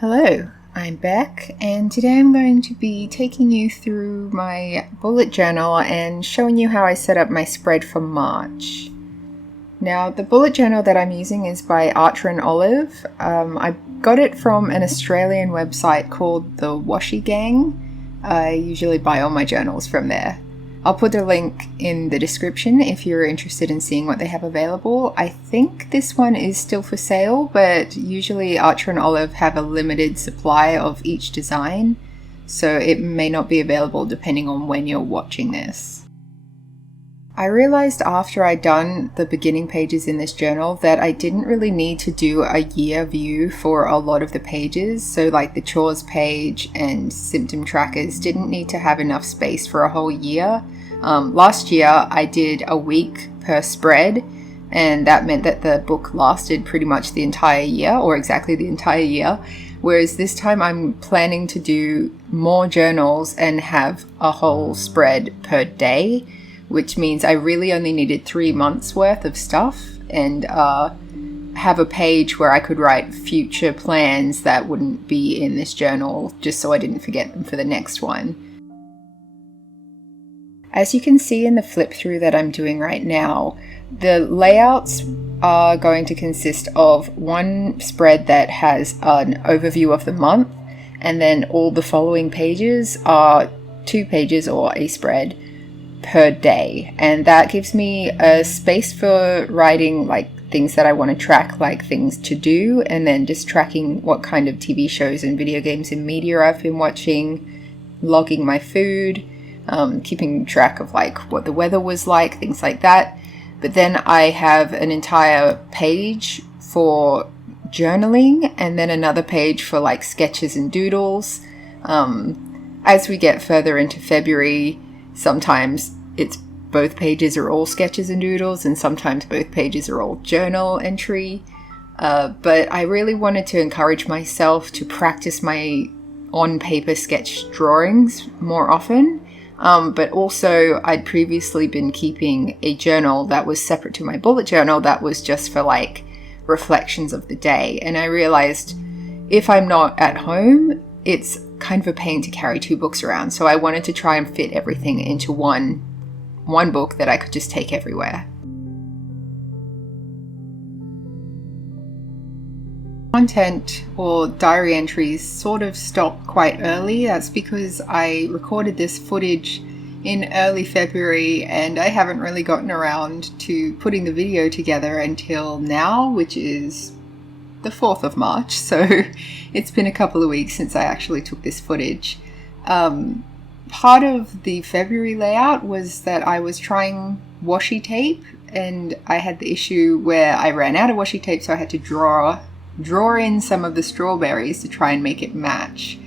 Hello, I'm back, and today I'm going to be taking you through my bullet journal and showing you how I set up my spread for March. Now, the bullet journal that I'm using is by Archer and Olive. I got it from an Australian website called the Washi Gang. I usually buy all my journals from there. I'll put the link in the description if you're interested in seeing what they have available. I think this one is still for sale, but usually Archer and Olive have a limited supply of each design, so it may not be available depending on when you're watching this. I realized after I'd done the beginning pages in this journal that I didn't really need to do a year view for a lot of the pages, so like the chores page and symptom trackers didn't need to have enough space for a whole year. Last year I did a week per spread, and that meant that the book lasted pretty much the entire year, or exactly the entire year, whereas this time I'm planning to do more journals and have a whole spread per day, which means I really only needed 3 months worth of stuff, and have a page where I could write future plans that wouldn't be in this journal, just so I didn't forget them for the next one. As you can see in the flip through that I'm doing right now, the layouts are going to consist of one spread that has an overview of the month, and then all the following pages are 2 pages or a spread per day, and that gives me a space for writing like things that I want to track, like things to do, and then just tracking what kind of TV shows and video games and media I've been watching, logging my food, keeping track of like what the weather was like, things like that. But then I have an entire page for journaling, and then another page for like sketches and doodles. As we get further into February, sometimes it's both pages are all sketches and doodles, and sometimes both pages are all journal entry. But I really wanted to encourage myself to practice my on-paper sketch drawings more often. But also I'd previously been keeping a journal that was separate to my bullet journal that was just for like reflections of the day. And I realized if I'm not at home, it's kind of a pain to carry 2 books around. So I wanted to try and fit everything into one book that I could just take everywhere. Content or diary entries sort of stopped quite early. That's because I recorded this footage in early February and I haven't really gotten around to putting the video together until now, which is the 4th of March, so it's been a couple of weeks since I actually took this footage. Part of the February layout was that I was trying washi tape, and I had the issue where I ran out of washi tape, so I had to draw in some of the strawberries to try and make it match,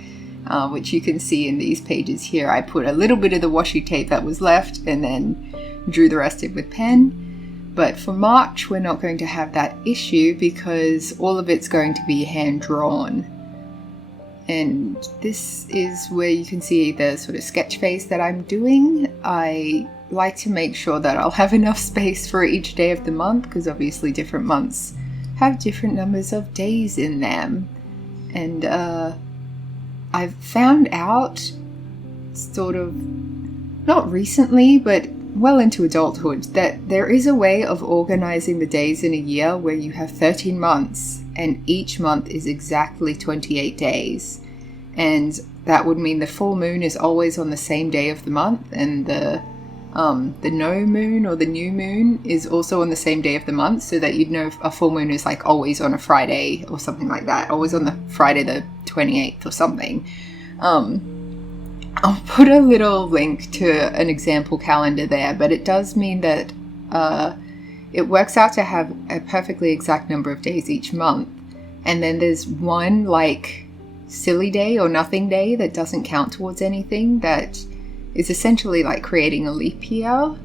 which you can see in these pages here. I put a little bit of the washi tape that was left and then drew the rest in with pen. But for March, we're not going to have that issue because all of it's going to be hand-drawn. And this is where you can see the sort of sketch phase that I'm doing. I like to make sure that I'll have enough space for each day of the month, because obviously different months have different numbers of days in them. And I've found out sort of, not recently, but well into adulthood, that there is a way of organizing the days in a year where you have 13 months and each month is exactly 28 days. And that would mean the full moon is always on the same day of the month, and the no moon or the new moon is also on the same day of the month, so that you'd know a full moon is like always on a Friday or something like that, always on the Friday the 28th or something. I'll put a little link to an example calendar there, but it does mean that it works out to have a perfectly exact number of days each month. And then there's one like silly day or nothing day that doesn't count towards anything, that is essentially like creating a leap year.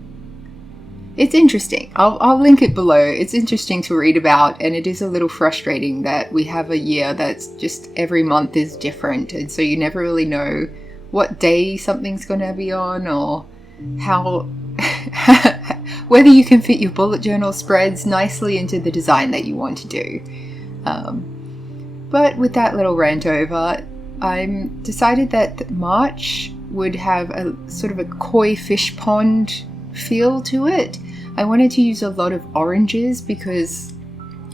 It's interesting. I'll link it below. It's interesting to read about, and it is a little frustrating that we have a year that's just every month is different, and so you never really know what day something's going to be on, or how whether you can fit your bullet journal spreads nicely into the design that you want to do. But with that little rant over, I decided that March would have a sort of a koi fish pond feel to it. I wanted to use a lot of oranges because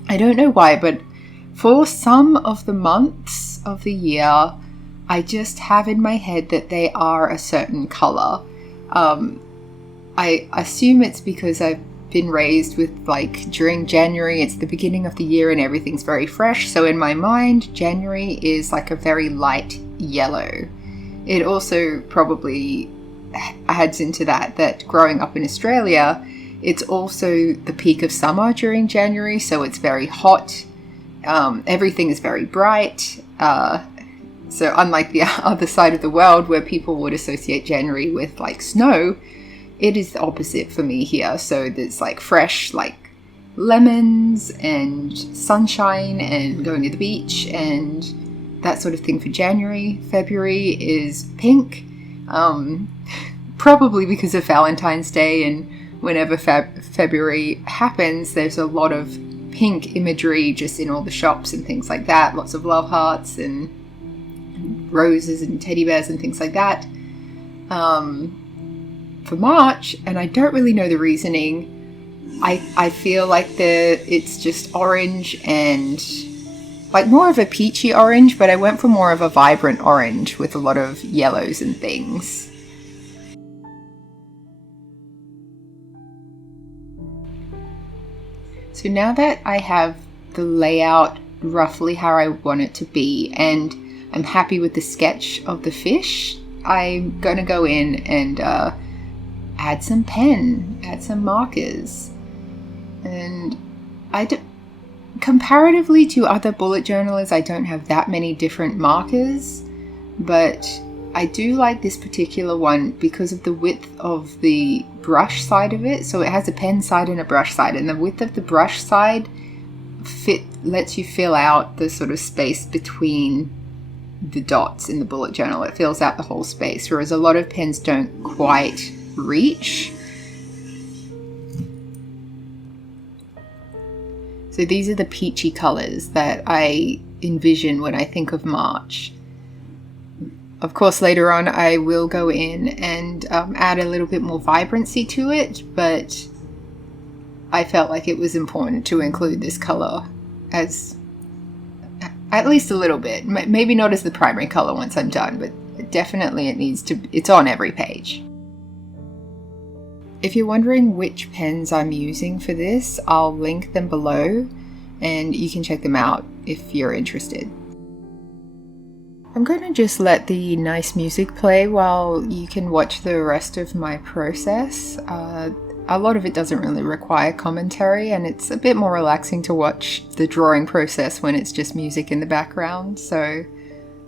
I don't know why, but for some of the months of the year, I just have in my head that they are a certain color. I assume it's because I've been raised with, like, during January, it's the beginning of the year and everything's very fresh. So in my mind, January is like a very light yellow. It also probably adds into that growing up in Australia, it's also the peak of summer during January. So it's very hot. Everything is very bright. So unlike the other side of the world where people would associate January with like snow, it is the opposite for me here. So there's like fresh, like lemons and sunshine and going to the beach and that sort of thing for January. February is pink, probably because of Valentine's Day, and whenever February happens, there's a lot of pink imagery just in all the shops and things like that. Lots of love hearts and roses and teddy bears and things like that. For March, and I don't really know the reasoning, I feel like it's just orange and like more of a peachy orange, but I went for more of a vibrant orange with a lot of yellows and things. So now that I have the layout roughly how I want it to be, and I'm happy with the sketch of the fish, I'm going to go in and add some pen, add some markers. And comparatively to other bullet journalers, I don't have that many different markers, but I do like this particular one because of the width of the brush side of it. So it has a pen side and a brush side, and the width of the brush side lets you fill out the sort of space between the dots in the bullet journal. It fills out the whole space, whereas a lot of pens don't quite reach. So these are the peachy colors that I envision when I think of March. Of course, later on I will go in and add a little bit more vibrancy to it, but I felt like it was important to include this color as at least a little bit. Maybe not as the primary color once I'm done, but definitely it's on every page. If you're wondering which pens I'm using for this, I'll link them below and you can check them out if you're interested. I'm going to just let the nice music play while you can watch the rest of my process. A lot of it doesn't really require commentary, and it's a bit more relaxing to watch the drawing process when it's just music in the background. So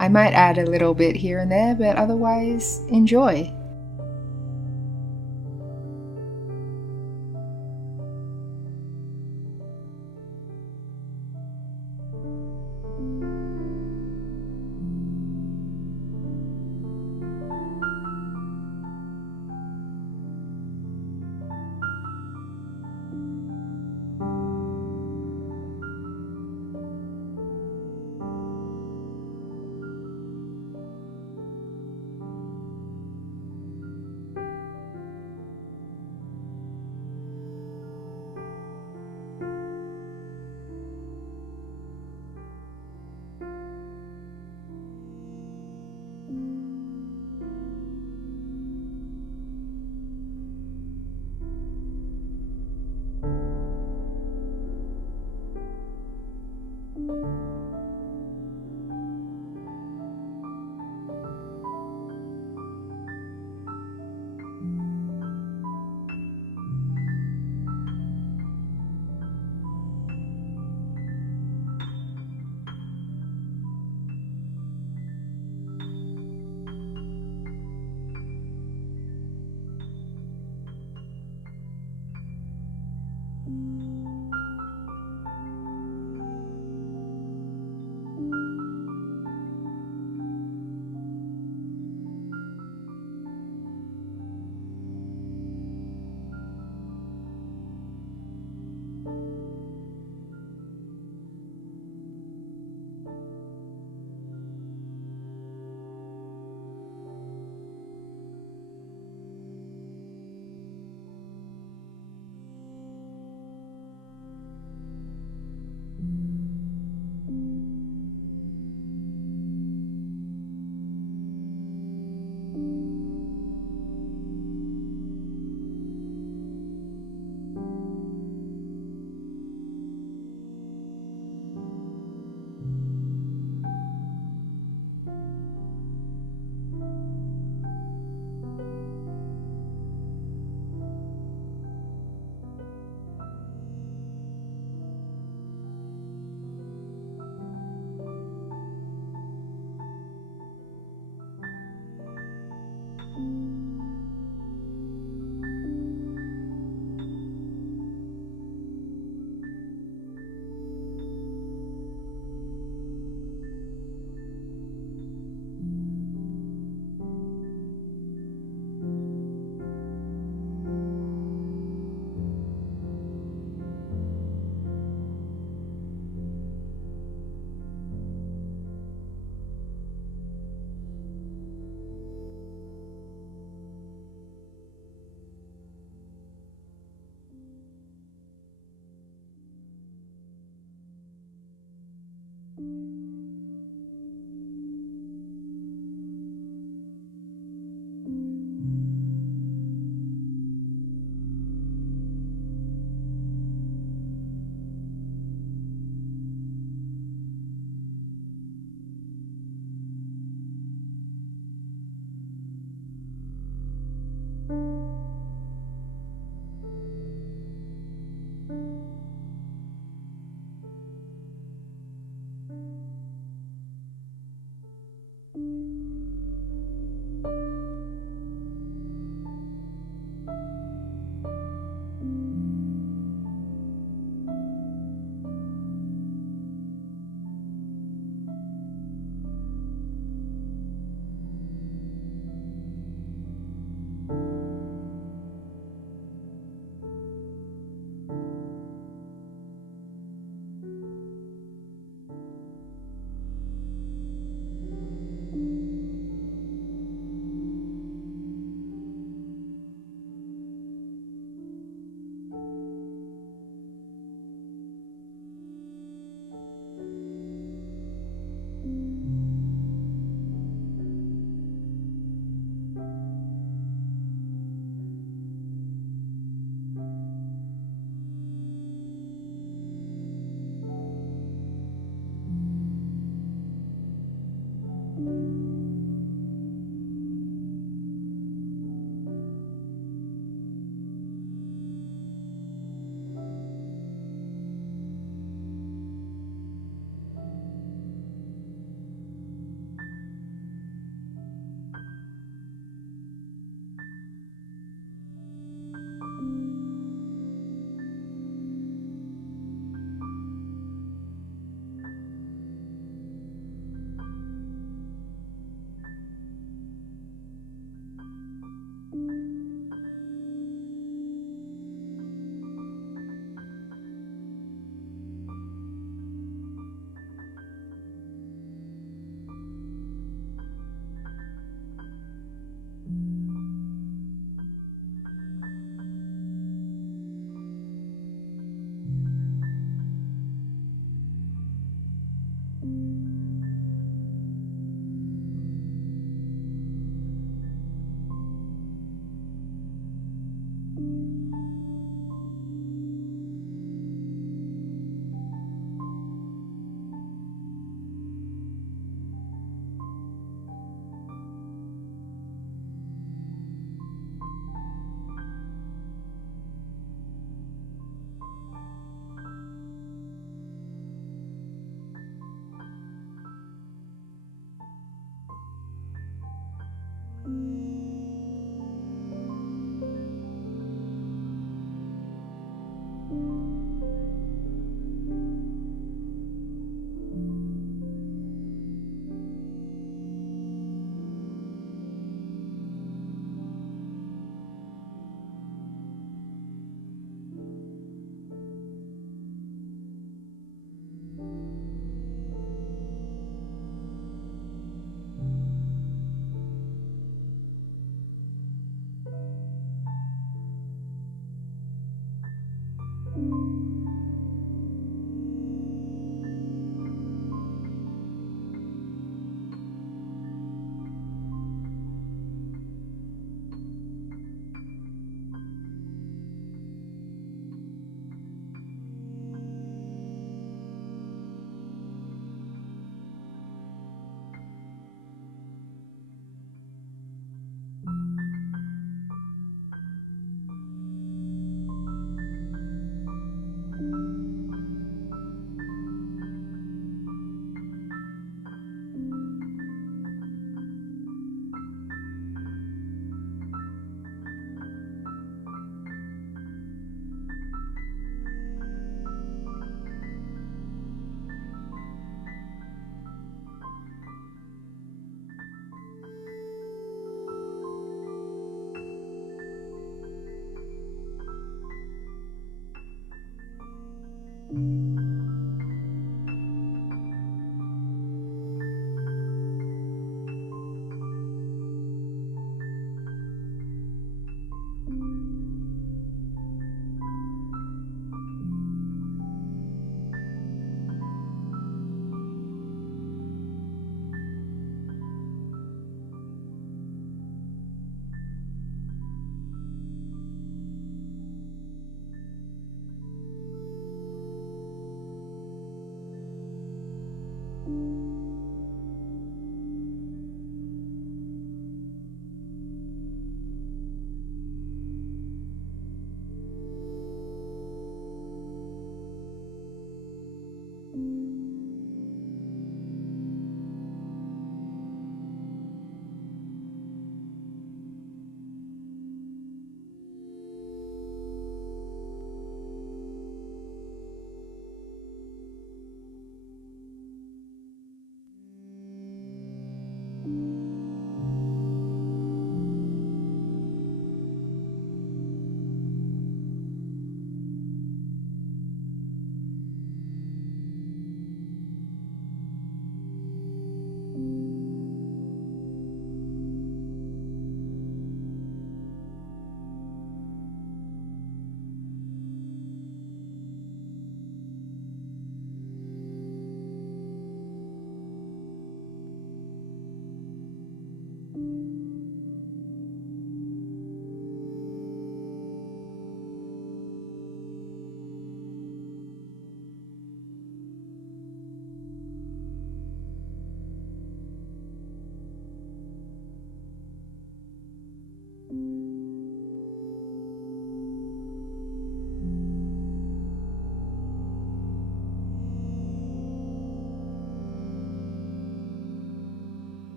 I might add a little bit here and there, but otherwise, enjoy.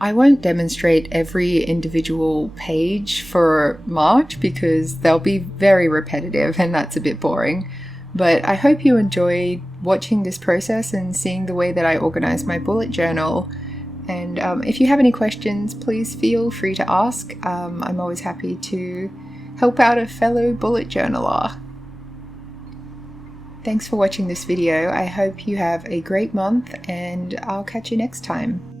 I won't demonstrate every individual page for March because they'll be very repetitive and that's a bit boring. But I hope you enjoyed watching this process and seeing the way that I organize my bullet journal. And if you have any questions, please feel free to ask. I'm always happy to help out a fellow bullet journaler. Thanks for watching this video. I hope you have a great month and I'll catch you next time.